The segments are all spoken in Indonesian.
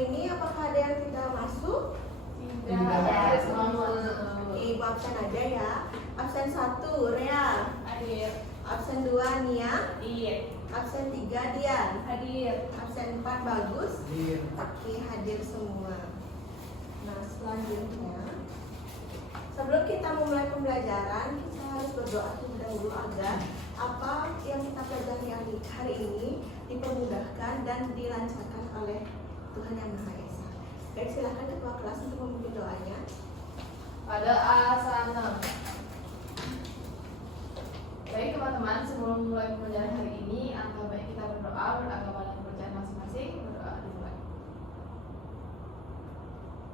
ini apakah ada yang tidak masuk? Tidak ada semua. Ibu absen aja ya. Absen 1 Rea. Hadir. Absen 2 Nia. Hadir. Absen 3 Dian. Hadir. Absen 4 Bagus. Hadir. Oke, hadir semua. Nah, selanjutnya sebelum kita memulai pembelajaran, kita harus berdoa terlebih dahulu agar apa yang kita pelajari hari ini dipermudahkan dan dilancarkan oleh Tuhan Yang Maha Esa. Baik, silakan ketua kelas untuk memimpin doanya. Pada asana. Baik teman-teman, sebelum mulai pembelajaran hari ini, angka baik kita berdoa, beragama dan kepercayaan masing-masing. Berdoa dimulai.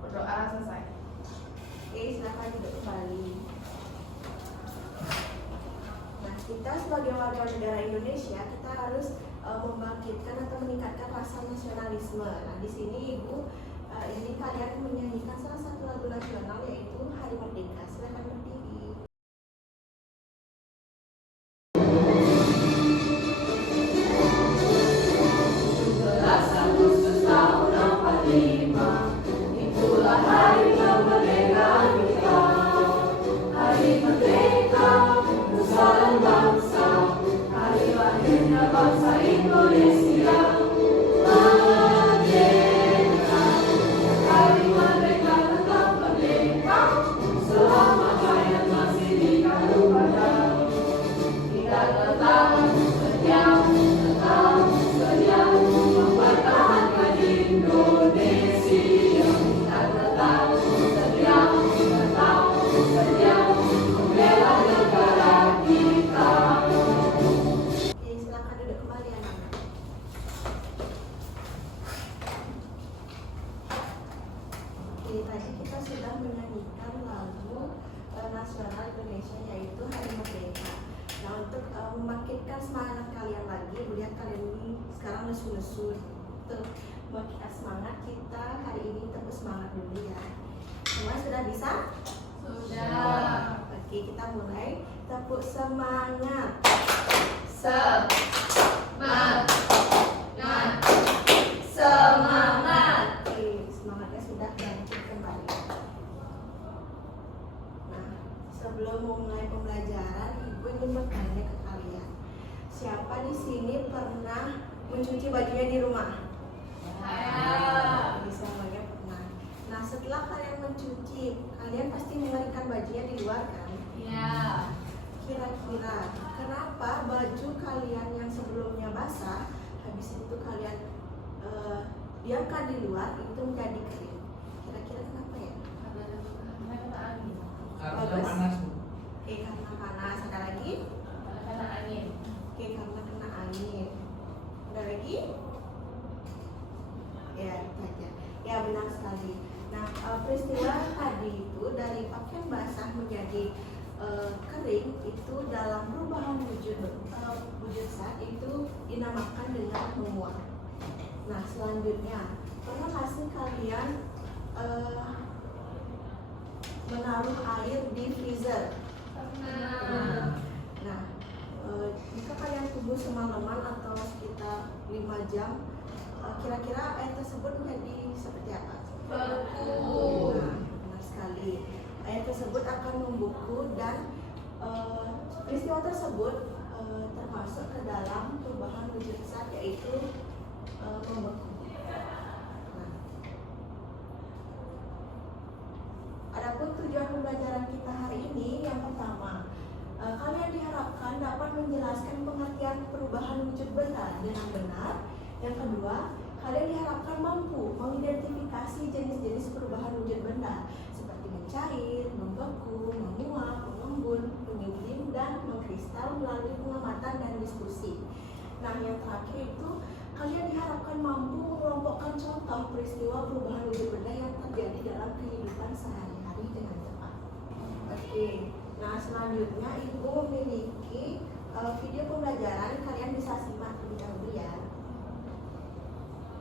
Berdoa selesai. Oke, silakan duduk kembali. Nah, kita sebagai warga negara Indonesia, kita harus membangkitkan atau meningkatkan rasa nasionalisme. Nah, di sini Ibu ini kalian menyanyikan salah satu lagu nasional yaitu Hari Merdeka. Silakan berdiri. Itulah hari kemerdekaan kita, hari merdeka, nusa dan bangsa, hari lahirnya bangsa Indonesia. Merdeka, hari merdeka tetap merdeka, selama rakyat masih dikandung badan. Kita tetap setia mempertahankan Indonesia. Kita tetap setia membela negara kita. Oke, silakan duduk kembali anak-anak. Oke, tadi kita sudah menyanyikan lagu nasional Indonesia yaitu Hari Merdeka. Nah, untuk membangkitkan semangat kalian lagi, melihat kalian ini sekarang lesu-lesu. Untuk membangkitkan semangat kita hari ini terus semangat dulu ya. Semua sudah bisa? Sudah. Oke, kita mulai. Tepuk semangat. Semangat. Oke, semangatnya sudah bangkit kembali. Nah, sebelum memulai pembelajaran, Ibu ingin bertanya ke kalian. Siapa di sini pernah mencuci bajunya di rumah? Saya. Bisa semuanya pernah. Nah, setelah kalian mencuci, kalian pasti mengeringkan bajunya di luar kan? Ya. Kira-kira kenapa baju kalian yang sebelumnya basah, habis itu kalian diamkan di luar itu menjadi kering? Kira-kira kenapa ya? Karena kena angin. Karena Bagus. panas. Oke, karena panas. Ada lagi? Kena angin. Oke, karena kena angin. Ada lagi? Ya, itu aja. Ya, benar sekali. Nah, peristiwa tadi itu dari pakaian basah menjadi kering itu dalam perubahan wujud zat itu dinamakan dengan menguap. Nah, selanjutnya pernah nggak sih kalian menaruh air di freezer? Nah, jika kalian tunggu semalaman atau sekitar 5 jam, kira-kira air tersebut menjadi seperti apa? Beku. Nah, benar sekali. Air tersebut akan membeku dan peristiwa tersebut termasuk ke dalam perubahan wujud zat yaitu membeku. Nah, adapun tujuan pembelajaran kita hari ini yang pertama, kalian diharapkan dapat menjelaskan pengertian perubahan wujud benda dengan benar. Yang kedua, kalian diharapkan mampu mengidentifikasi jenis-jenis perubahan wujud benda seperti mencair, membeku, menguap, mengembun, menyublim, dan mengkristal melalui pengamatan dan diskusi. Nah, yang terakhir itu kalian diharapkan mampu mengelompokkan contoh peristiwa perubahan wujud benda yang terjadi dalam kehidupan sehari-hari dengan cepat. Oke, nah selanjutnya Ibu memiliki video pembelajaran, kalian bisa simak terlebih dahulu ya.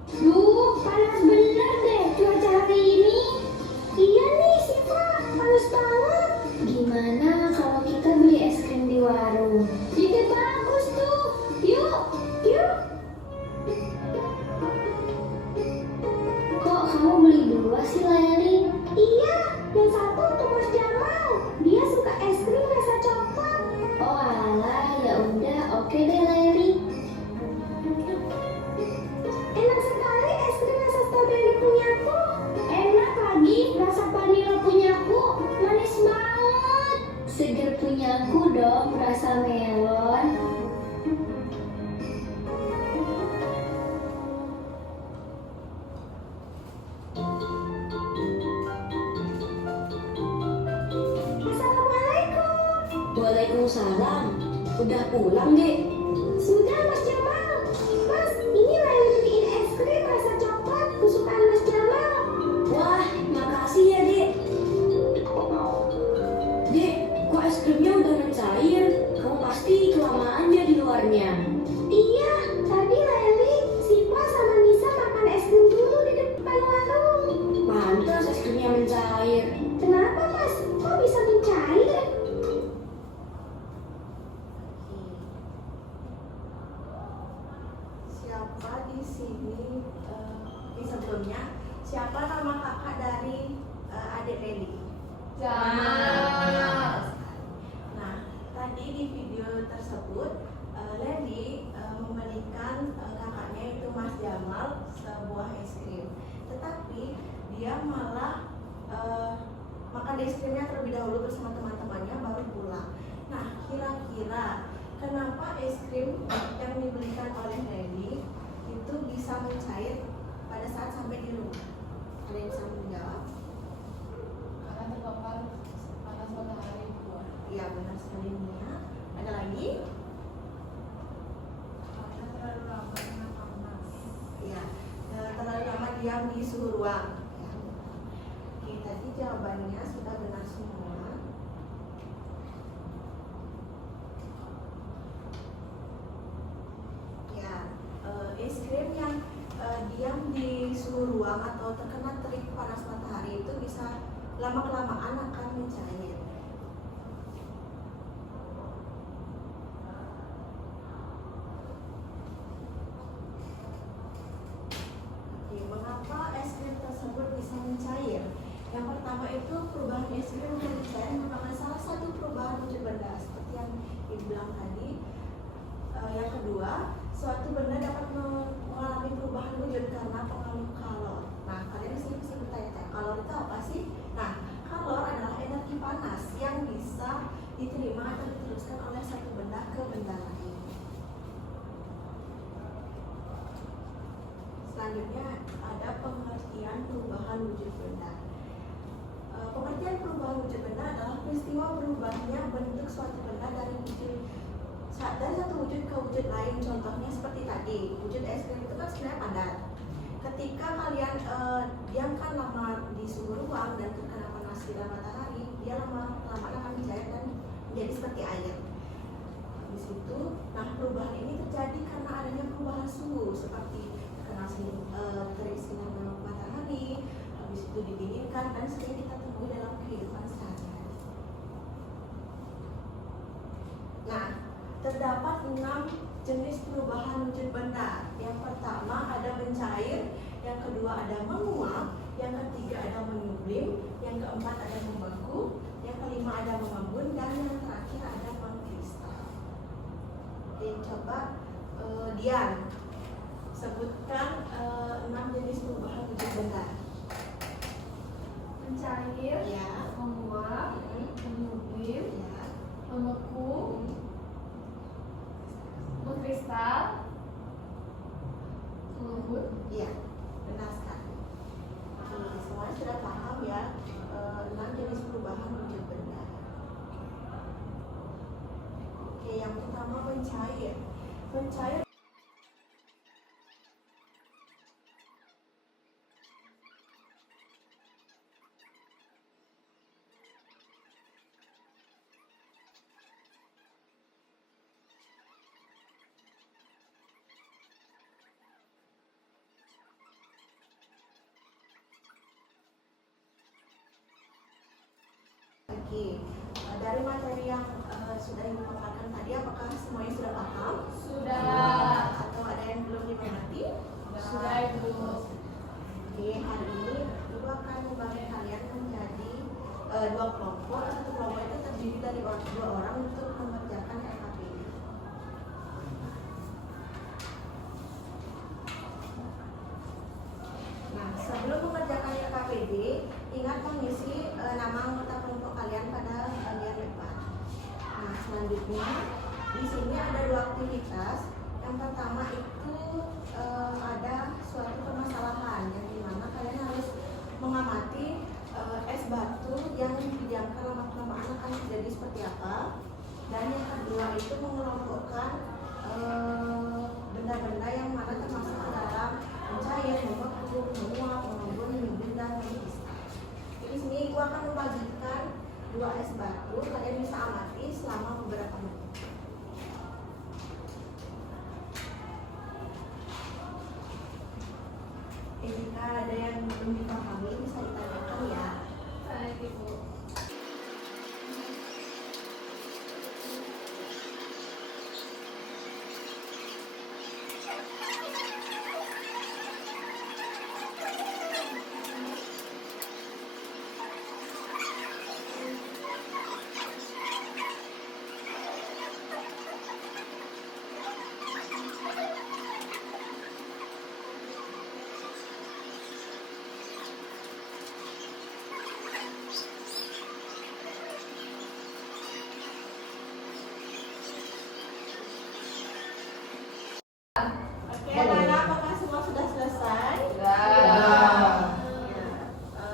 Duh, panas bener deh cuaca hari ini. Iya nih Siva, panas banget. Gimana kalau kita beli es krim di warung? Ide bagus tuh. Yuk, yuk. Kok Mau beli dua sih Leli. Iya, yang satu untuk Mas Jamal. Dia suka es krim rasa coklat. Oh alah, ya udah, oke deh Leli. Enak sekali es krim rasa stroberi punyaku. Enak lagi rasa vanila punyaku. Manis banget. Seger punyaku dong, rasa melon. Assalamualaikum. Waalaikumsalam. Udah pulang, Dek? Sudah Mas Jamal. Mas, ini Leli beliin es krim rasa coklat kesukaan Mas Jamal. Wah, makasih ya, Dek. Dek, kok es krimnya udah mencair? Kamu pasti kelamaan ya di luarnya. Iya, tadi Leli, Siva sama Nisa makan es krim dulu di depan warung. Pantas es krimnya mencair. Kenapa Mas? Kok bisa mencair? Siapa di sini sebelumnya? Siapa nama kakak dari adik Leli? Jamal. Nah, tadi di video tersebut Leli memberikan kakaknya itu Mas Jamal sebuah es krim. Tetapi dia malah makan es krimnya terlebih dahulu bersama teman-temannya baru pulang. Nah, kira-kira kenapa es krim yang dibelikan oleh Leli itu bisa mencair pada saat sampai di rumah? Ada yang bisa menjawab? Karena terpapar panas matahari buah. Iya, benar sekali Nia. Ada lagi? Karena terlalu lama kena panas. Iya, terlalu lama diam di suhu ruang. Ya. Oke, tadi jawabannya sudah benar semua. Ya, es krim yang diam di suhu ruang atau terkena terik panas matahari itu bisa lama-kelamaan akan mencair. Oke, mengapa es krim tersebut bisa mencair? Yang pertama itu perubahan es krim menjadi cair merupakan salah satu perubahan wujud benda seperti yang dibilang tadi. Yang kedua, suatu benda dapat mengalami perubahan wujud karena pengaruh kalor. Nah, kalian di sini bisa bertanya-tanya, kalor itu apa sih? Nah, kalor adalah energi panas yang bisa diterima atau diteruskan oleh satu benda ke benda lain. Selanjutnya ada pengertian perubahan wujud benda. Pengertian perubahan wujud benda adalah peristiwa berubahnya bentuk suatu benda dari satu wujud ke wujud lain. Contohnya seperti tadi, wujud es krim itu kan sebenarnya padat. Ketika kalian diamkan lama di suhu ruang dan terkena panas sinar matahari, dia lama-lama akan mencair dan menjadi seperti air. Habis itu, nah perubahan ini terjadi karena adanya perubahan suhu seperti terkena terik sinar matahari, habis itu didinginkan dan sering kita temui dalam kehidupan sehari-hari. Nah, terdapat 6 jenis perubahan wujud benda. Yang pertama ada mencair, yang kedua ada menguap, yang ketiga ada menyublim, yang keempat ada membeku, yang kelima ada mengembun, dan yang terakhir ada mengkristal. Oke, coba Dian sebutkan 6 jenis perubahan wujud benda. Mencair, Ya. menguap, menyublim, Ya. membeku, mengkristal, mengembun. Iya, benar sekali. Oke, semuanya sudah paham ya 6 jenis perubahan wujud benda. Oke, yang pertama mencair. Mencair Oke, dari materi yang sudah dipaparkan tadi, apakah semuanya sudah paham? Sudah. Atau ada yang belum dimengerti? Sudah Ibu. Oke, hari ini dua kelompok. Satu kelompok itu terdiri dari dua orang untuk mengerjakan LKPD. Nah, sebelum mengerjakan LKPD, ingat mengisi nama anggota kelompok kalian pada bagian depan. Nah, selanjutnya di sini ada dua aktivitas. Yang pertama itu ada suatu permasalahan yang dimana kalian harus mengamati es batu yang didiamkan lama-kelamaan akan terjadi seperti apa. Dan yang kedua itu mengelompokkan benda-benda yang mana termasuk ke dalam mencair, membeku, menguap, mengembun, mengembun, dan menghisap. Di sini gua akan membagikan dua es batu, kalian bisa amati selama beberapa menit. Jika ada yang belum dipahami bisa ditanyakan ya. Baik, Ibu. Oke, anak-anak, apakah semua sudah selesai? Sudah.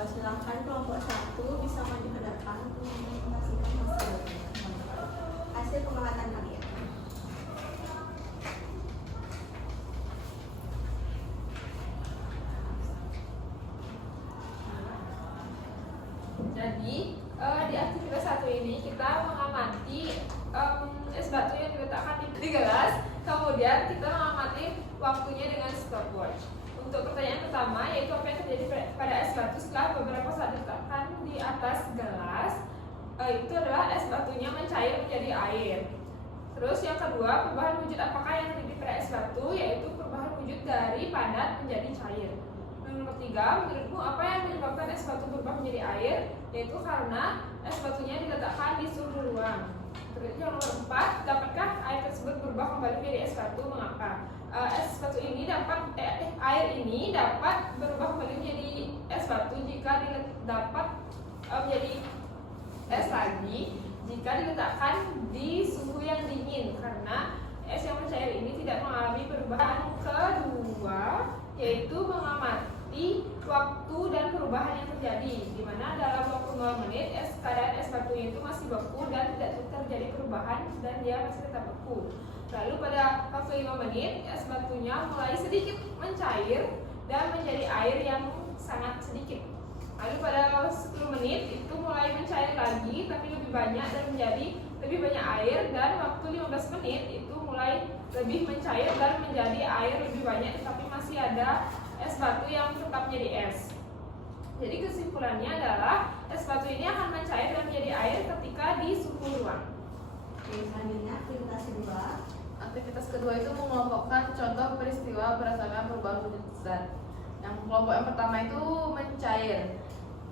Silakan kelompok 1 bisa maju ke depan untuk menginformasikan hasil pengamatan kalian. Jadi di aktivitas 1 ini kita mengamati es batu yang diletakkan di gelas. Kemudian kita mengamati waktunya dengan stopwatch. Untuk pertanyaan pertama, yaitu apa yang terjadi pada es batu setelah beberapa saat diletakkan di atas gelas, itu adalah es batunya mencair menjadi air. Terus yang kedua, perubahan wujud apakah yang terjadi pada es batu, yaitu perubahan wujud dari padat menjadi cair. Nomor 3, menurutmu apa yang menyebabkan es batu berubah menjadi air, yaitu karena es batunya diletakkan di suhu ruang. Terus yang nomor 4, dapatkah air tersebut berubah kembali menjadi es batu? Mengapa? Es batu ini air ini dapat berubah kembali menjadi es batu jika dapat menjadi es lagi jika diletakkan di suhu yang dingin, karena es yang mencair ini tidak mengalami perubahan. Kedua, yaitu mengamati waktu dan perubahan yang terjadi, di mana dalam waktu 0 menit keadaan es batu itu masih beku dan tidak terjadi perubahan dan dia masih tetap beku. Lalu pada waktu 5 menit es batunya mulai sedikit mencair dan menjadi air yang sangat sedikit. Lalu pada 10 menit itu mulai mencair lagi tapi lebih banyak dan menjadi lebih banyak air, dan waktu 15 menit itu mulai lebih mencair dan menjadi air lebih banyak tetapi masih ada es batu yang tetap menjadi es. Jadi kesimpulannya adalah es batu ini akan mencair dan menjadi air ketika di suhu ruang. Oke, selanjutnya aktivitas kedua. Aktivitas kedua itu mengelompokkan contoh peristiwa berdasarkan perubahan wujud zat. Yang kelompok yang pertama itu mencair.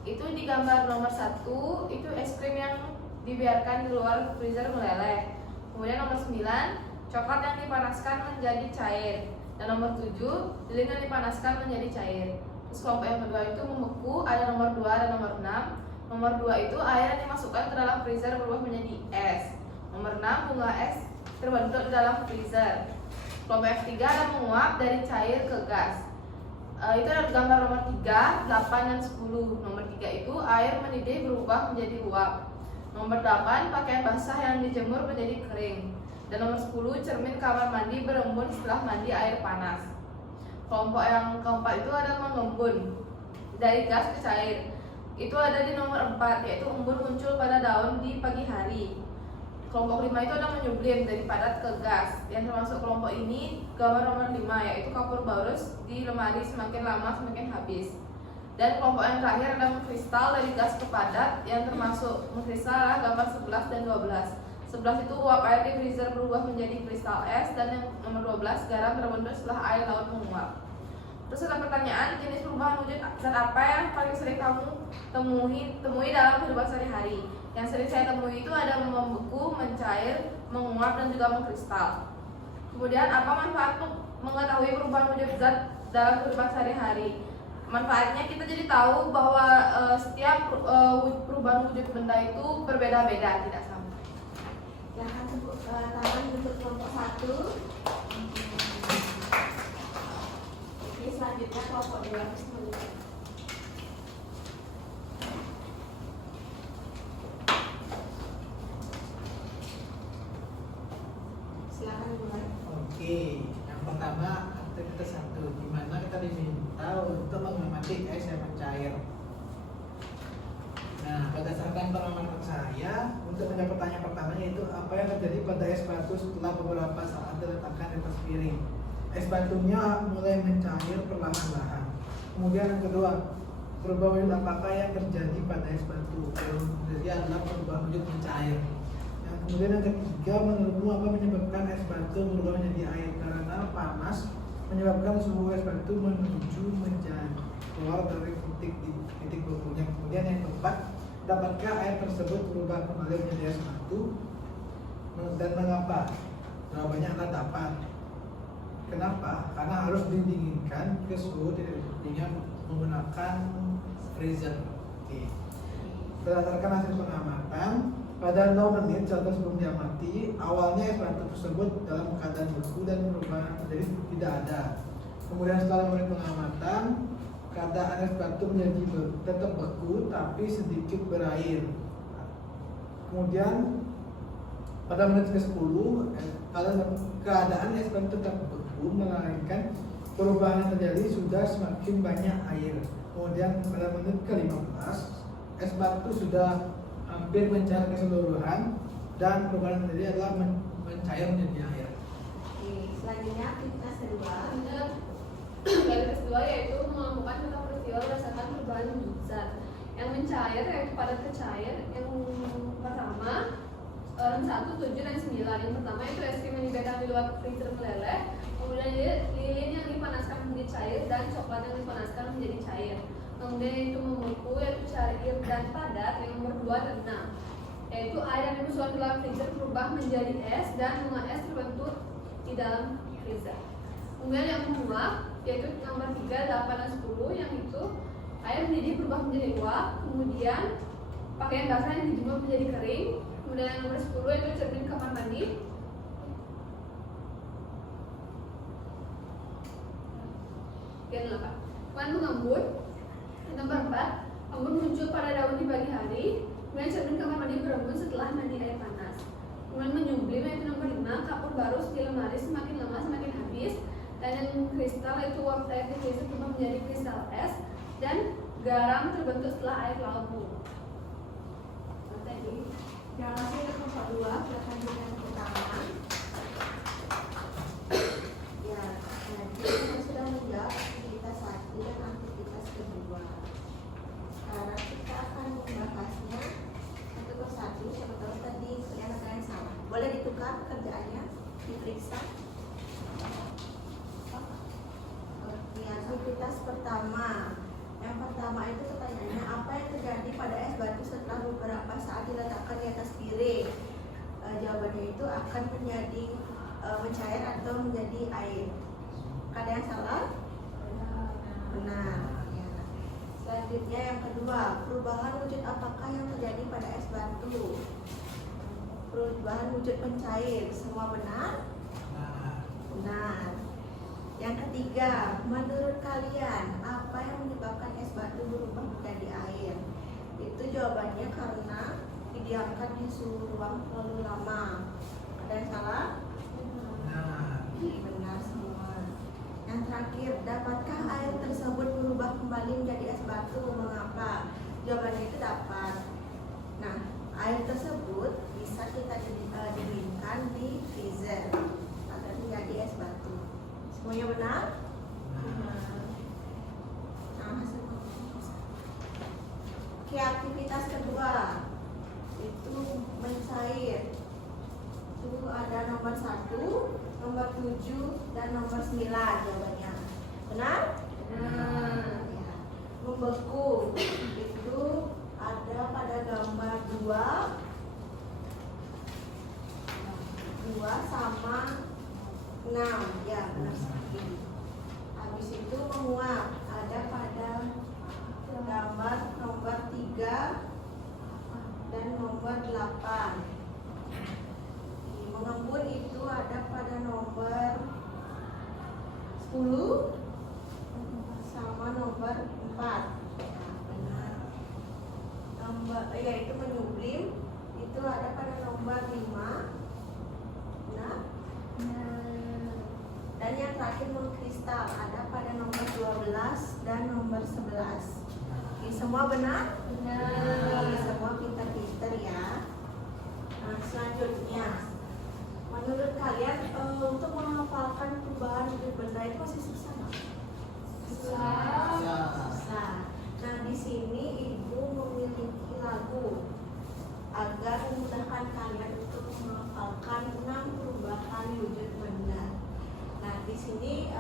Itu di gambar nomor 1 itu es krim yang dibiarkan di luar freezer meleleh. Kemudian nomor 9, coklat yang dipanaskan menjadi cair. Dan nomor 7, lilin yang dipanaskan menjadi cair. Terus kelompok yang kedua itu membeku, ada nomor 2 dan nomor 6. Nomor 2 itu air yang dimasukkan ke dalam freezer berubah menjadi es. Nomor 6, bunga es terbentuk di dalam freezer. Kelompok yang ketiga ada menguap dari cair ke gas. Itu ada gambar nomor 3, 8 dan 10. Nomor 3 itu air mendidih berubah menjadi uap. Nomor 8, pakaian basah yang dijemur menjadi kering. Dan nomor 10, cermin kamar mandi berembun setelah mandi air panas. Kelompok yang keempat itu ada mengembun dari gas ke cair. Itu ada di nomor 4, yaitu embun muncul pada daun di pagi hari. Kelompok 5 itu ada menyublim dari padat ke gas. Yang termasuk kelompok ini gambar nomor 5, yaitu kapur baurus di lemari semakin lama semakin habis. Dan kelompok yang terakhir ada mengkristal dari gas ke padat, yang termasuk mengkristal adalah gambar 11 dan 12. 11 itu uap air di freezer berubah menjadi kristal es, dan yang nomor 12 garam terbentuk setelah air laut menguap. Terus ada pertanyaan, jenis perubahan wujud zat apa yang paling sering kamu temui dalam kehidupan sehari-hari? Yang sering saya temui itu ada membeku, mencair, menguap, dan juga mengkristal. Kemudian apa manfaat mengetahui perubahan wujud zat dalam kehidupan sehari-hari? Manfaatnya kita jadi tahu bahwa setiap perubahan wujud benda itu berbeda-beda, tidak sama. Silakan tepuk tangan untuk kelompok 1. Oke, selanjutnya kelompok 2 harus melihat. Silakan mulai. Oke, yang pertama aktivitas 1, di mana kita diminta untuk mengamati es yang mencair. Nah, berdasarkan pengalaman saya, untuk menjawab pertanyaan pertama yaitu apa yang terjadi pada es batu setelah beberapa saat diletakkan di atas piring. Es batunya mulai mencair perlahan-lahan. Kemudian yang kedua, perubahan wujud apakah yang terjadi pada es batu? Yang terjadi adalah perubahan wujud mencair. Kemudian yang ketiga, menurutmu apa menyebabkan es batu berubah menjadi air? Karena panas menyebabkan suhu es batu menuju menjadi keluar dari titik bekunya. Kemudian yang keempat, dapatkah air tersebut berubah kembali menjadi es batu? Dan mengapa? Jawabannya adalah dapat. Kenapa? Karena harus didinginkan ke suhu dengan menggunakan freezer. Oke. Berdasarkan hasil pengamatan, pada 0 menit sebelum diamati, awalnya es batu tersebut dalam keadaan beku dan perubahan terjadi tidak ada. Kemudian setelah menit pengamatan, keadaan es batu menjadi tetap beku tapi sedikit berair. Kemudian pada menit ke-10, keadaan es batu tetap beku, melainkan perubahan yang terjadi sudah semakin banyak air. Kemudian pada menit ke-15, es batu sudah hampir mencair keseluruhan dan perubahan yang terjadi adalah mencair menjadi air. Oke, selanjutnya aktivitas kedua. Aktivitas kedua yaitu mengelompokkan tentang peristiwa berdasarkan perubahan wujud zat. Yang mencair yaitu padat ke cair. Yang pertama, rem 1, 7, dan 9. Yang pertama itu es krim yang dipegang di luar freezer meleleh. Kemudian lilin yang dipanaskan menjadi cair dan coklat yang dipanaskan menjadi cair. Kemudian itu membeku yaitu cair dan padat. Yang nomor 2 ada 6, yaitu air yang dimasukkan ke dalam freezer berubah menjadi es dan bunga es terbentuk di dalam freezer. Kemudian yang menguap yaitu nomor 3, 8, dan 10, yang itu air mendidih berubah menjadi uap. Kemudian pakaian basah yang dijemur menjadi kering. Kemudian yang nomor 10 yaitu cermin kamar mandi. Yang 8, kemudian mengembun. Nomor 4, embun muncul pada daun di pagi hari. Kemudian cermin kamar mandi berembun setelah mandi air panas. Kemudian menyublim yaitu nomor 5, kapur baru di lemari semakin lama semakin habis. Dan yang kristal itu uap air di freezer berubah menjadi kristal es. Dan garam terbentuk setelah air laut mulus. Terima kasih untuk kelompok 2. Silakan dengan pertama. Ya, nanti kita sudah menjawab aktivitas 1 dan aktivitas kedua. Sekarang kita akan membahasnya satu persatu. Siapa tahu tadi kalian ada yang salah. Boleh ditukar pekerjaannya, diperiksa. Oke, aktivitas pertama. Yang pertama itu pertanyaannya, apa yang terjadi pada es batu setelah beberapa saat diletakkan di atas piring? Jawabannya itu akan menjadi mencair atau menjadi air. Ada yang salah? Benar. Ya. Selanjutnya yang kedua, perubahan wujud apakah yang terjadi pada es batu? Perubahan wujud mencair. Semua benar? Benar. Yang ketiga, menurut kalian apa yang menyebabkan es batu berubah menjadi air? Itu jawabannya karena didiamkan di suhu ruang terlalu lama. Ada yang salah? Benar semua. Yang terakhir, dapatkah air tersebut berubah kembali menjadi es batu? Mengapa? Jawabannya itu dapat. Nah, air tersebut bisa kita dinginkan di freezer agar menjadi es batu. Semuanya benar? Nah, hasil Oke, aktivitas kedua itu mencair. Itu ada nomor 1, nomor 7, dan nomor 9 jawabannya. Benar? membeku itu ada pada gambar 2 sama 6 ya, benar sekali. Habis itu menguap ada pada gambar nomor 3 dan nomor 8. Mengembun itu ada pada nomor 10 sama nomor 4. Nah, benar. Yaitu menyublim itu ada pada nomor 5. Nah, dan yang terakhir mengkristal ada pada nomor 12 dan nomor 11. Oke, semua benar? Benar. Semua pintar-pintar ya. Nah, selanjutnya, menurut kalian untuk menghafalkan perubahan wujud benda itu masih susah nggak? Susah. Nah, di sini ibu memiliki lagu agar memudahkan kalian untuk menghafalkan 6 perubahan wujud benda. Nah, di sini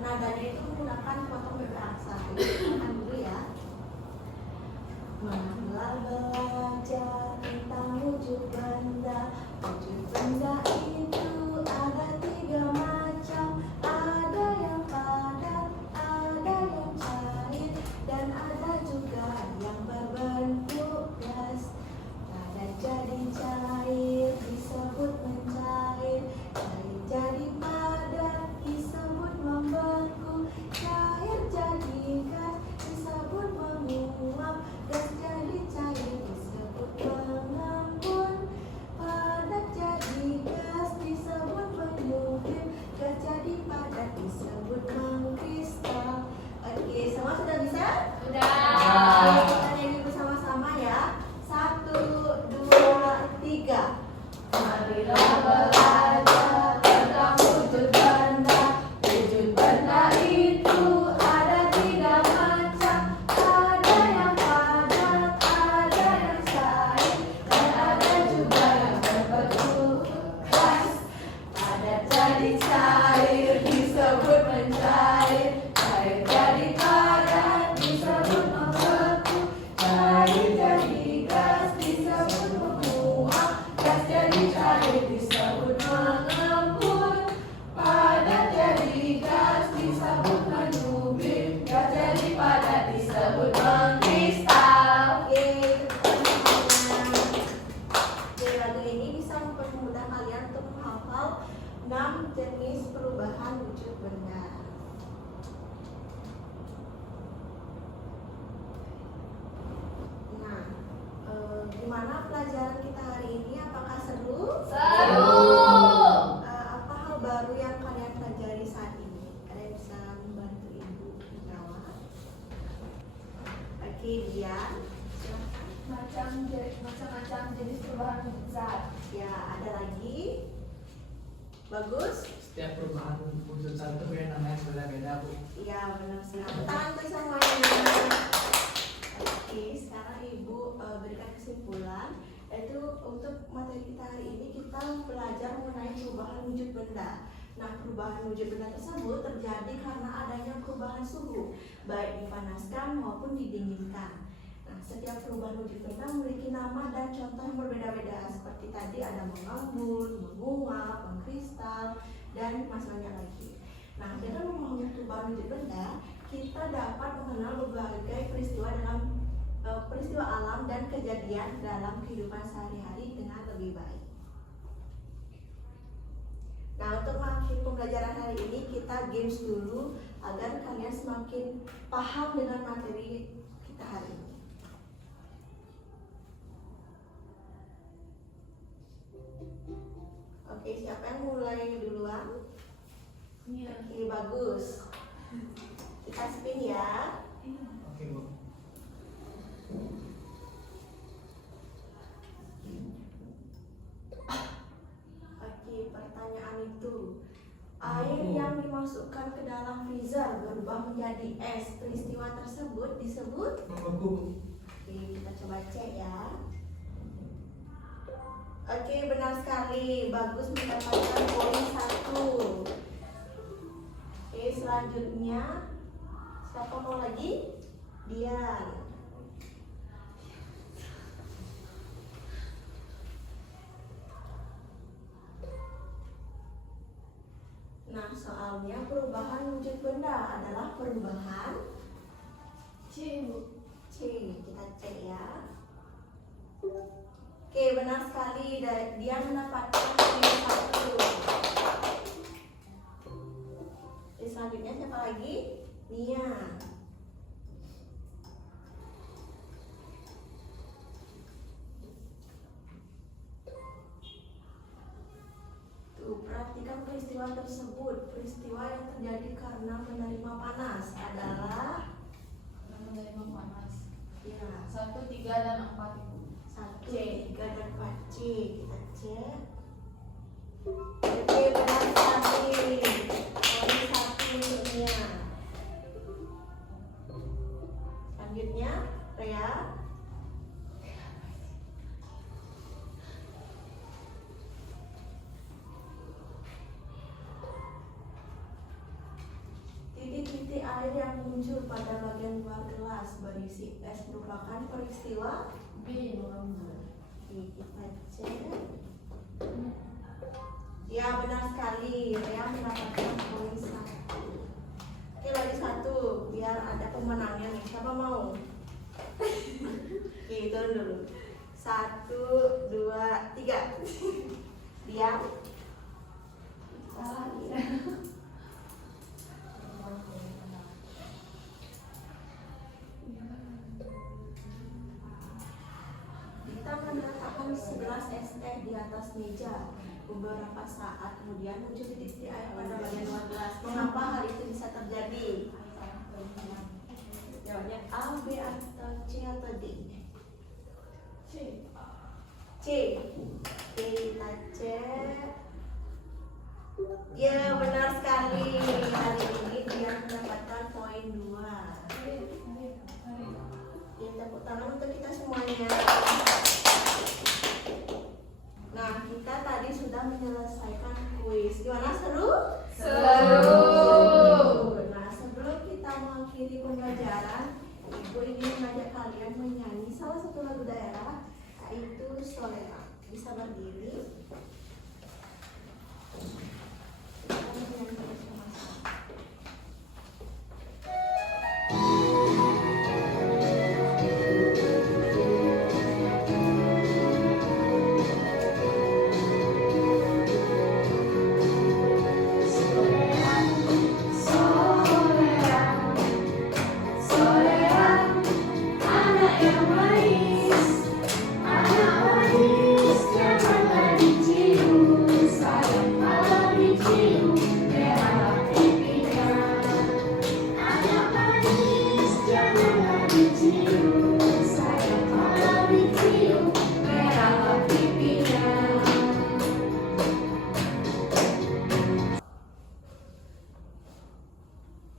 nadanya itu menggunakan potong berbahasa. Kita dulu ya. Marilah belajar tentang wujud benda. Wujud benda itu ada 3 macam. Ada yang padat, ada yang cair, dan ada juga yang berbentuk gas. Padat jadi cair disebut mencair. Cair jadi padat disebut membeku. Cair jadi gas disebut menguap. Gas jadi cair disebut mengembun. Padat jadi gas disebut menyublim. Gas jadi padat disebut mengkristal. Oke, semua sudah bisa? Sudah. Oke, kita nyanyi bersama-sama ya. 1, 2, 3. Marilah belajar tentang wujud benda. Wujud benda itu ada 3 macam. Ada yang padat, ada yang cair, dan ada juga yang berbentuk gas. Padat jadi cair disebut mencair. Cair jadi padat disebut membeku. Cair jadi gas disebut menguap. Gas jadi cair disebut mengembun. Padat jadi gas disebut menyublim. Gas jadi padat disebut mengkristal. Oke, Oke, lagu ini bisa mempermudah kalian untuk menghafal 6 jenis perubahan wujud benda. Nah, gimana pelajaran kita hari ini? Apakah seru? Apa hal baru yang kalian pelajari saat ini? Kalian bisa membantu ibu menjawab. Oke, Dian. Silakan. Macam-macam jenis perubahan wujud zat. Ya, ada lagi. Bagus. Setiap perubahan wujud zat itu punya namanya berbeda-beda, Bu. Iya, benar sekali. Tangan tuh semuanya. Oke, sekarang ibu berikan kesimpulan. Yaitu untuk materi kita hari ini kita belajar mengenai perubahan wujud benda. Nah, perubahan wujud benda tersebut terjadi karena adanya perubahan suhu, baik dipanaskan maupun didinginkan. Nah, setiap perubahan wujud benda memiliki nama dan contoh yang berbeda-beda. Seperti tadi ada mengembun, menguap, mengkristal, dan masih banyak lagi. Nah, dengan memahami perubahan wujud benda, kita dapat mengenal berbagai peristiwa alam dan kejadian dalam kehidupan sehari-hari dengan lebih baik. Nah, untuk mengakhiri pembelajaran hari ini kita games dulu agar kalian semakin paham dengan materi kita hari ini. Oke, siapa yang mulai duluan? Oke, bagus. Kita spin ya. Oke, Bu. Oke, pertanyaan itu, air yang dimasukkan ke dalam freezer berubah menjadi es. Peristiwa tersebut disebut? Membeku. Oke, kita coba cek ya. Oke, benar sekali. Bagus, mendapatkan poin 1. Oke, selanjutnya siapa mau lagi? Dia. perubahan wujud benda adalah perubahan C, Bu. C. Kita cek ya. Oke, benar sekali. Dia mendapatkan poin 1. Selanjutnya siapa lagi? Nia. Tuh, perhatikan peristiwa tersebut. Peristiwa yang terjadi karena menerima panas adalah Menerima panas. ya 1, 3, dan 4, Ibu. 1, C. 3, dan 4 C. Kita cek. Oke, benar sekali. Poin 1 untuknya. Selanjutnya, Rea. Titik-titik air yang muncul pada bagian luar gelas berisi es merupakan peristiwa B, Bu. kita cek. Ya, benar sekali. Rea mendapatkan poin 1. Oke, lagi 1 biar ada pemenangnya nih. Siapa mau? Oke, turun dulu. 1, 2, 3. Diam. Salah. Kita meletakkan segelas es teh di atas meja. Beberapa saat kemudian muncul titik-titik air pada bagian luar gelas. Mengapa hal itu bisa terjadi? Jawabnya A, B, atau C, atau D? C. C. Oke, kita cek. Ya, benar sekali. Hari ini dia mendapatkan poin 2. Ya, tepuk tangan untuk kita semuanya. Nah, kita tadi sudah menyelesaikan kuis. Gimana, seru? Seru. Nah, sebelum kita mengakhiri pembelajaran, Ibu ingin mengajak kalian menyanyi salah satu lagu daerah, yaitu Solera. Bisa berdiri. Kita menyanyi bersama-sama.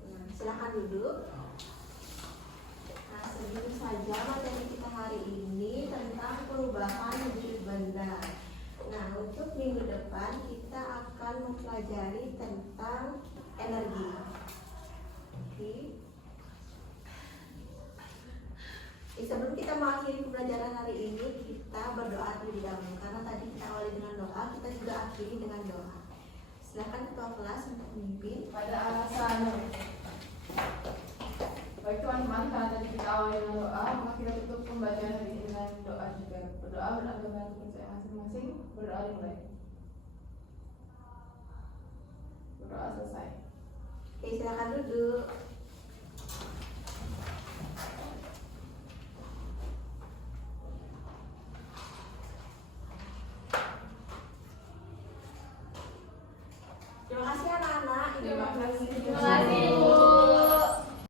Nah, silakan duduk. Nah, segitu saja materi kita hari ini tentang perubahan wujud benda. Nah, untuk minggu depan kita akan mempelajari tentang energi. Oke. Sebelum kita mengakhiri pembelajaran hari ini, kita berdoa terlebih dahulu. Karena tadi kita awali dengan doa, kita juga akhiri dengan doa. Silakan ketua kelas untuk memimpin. Pada alasan baik teman-teman, karena tadi kita awali dengan doa, maka kita tutup pembacaan hari ini dengan doa juga. Berdoa beragama kepercayaan masing-masing. Berdoa dimulai. Berdoa selesai. Oke, silakan duduk.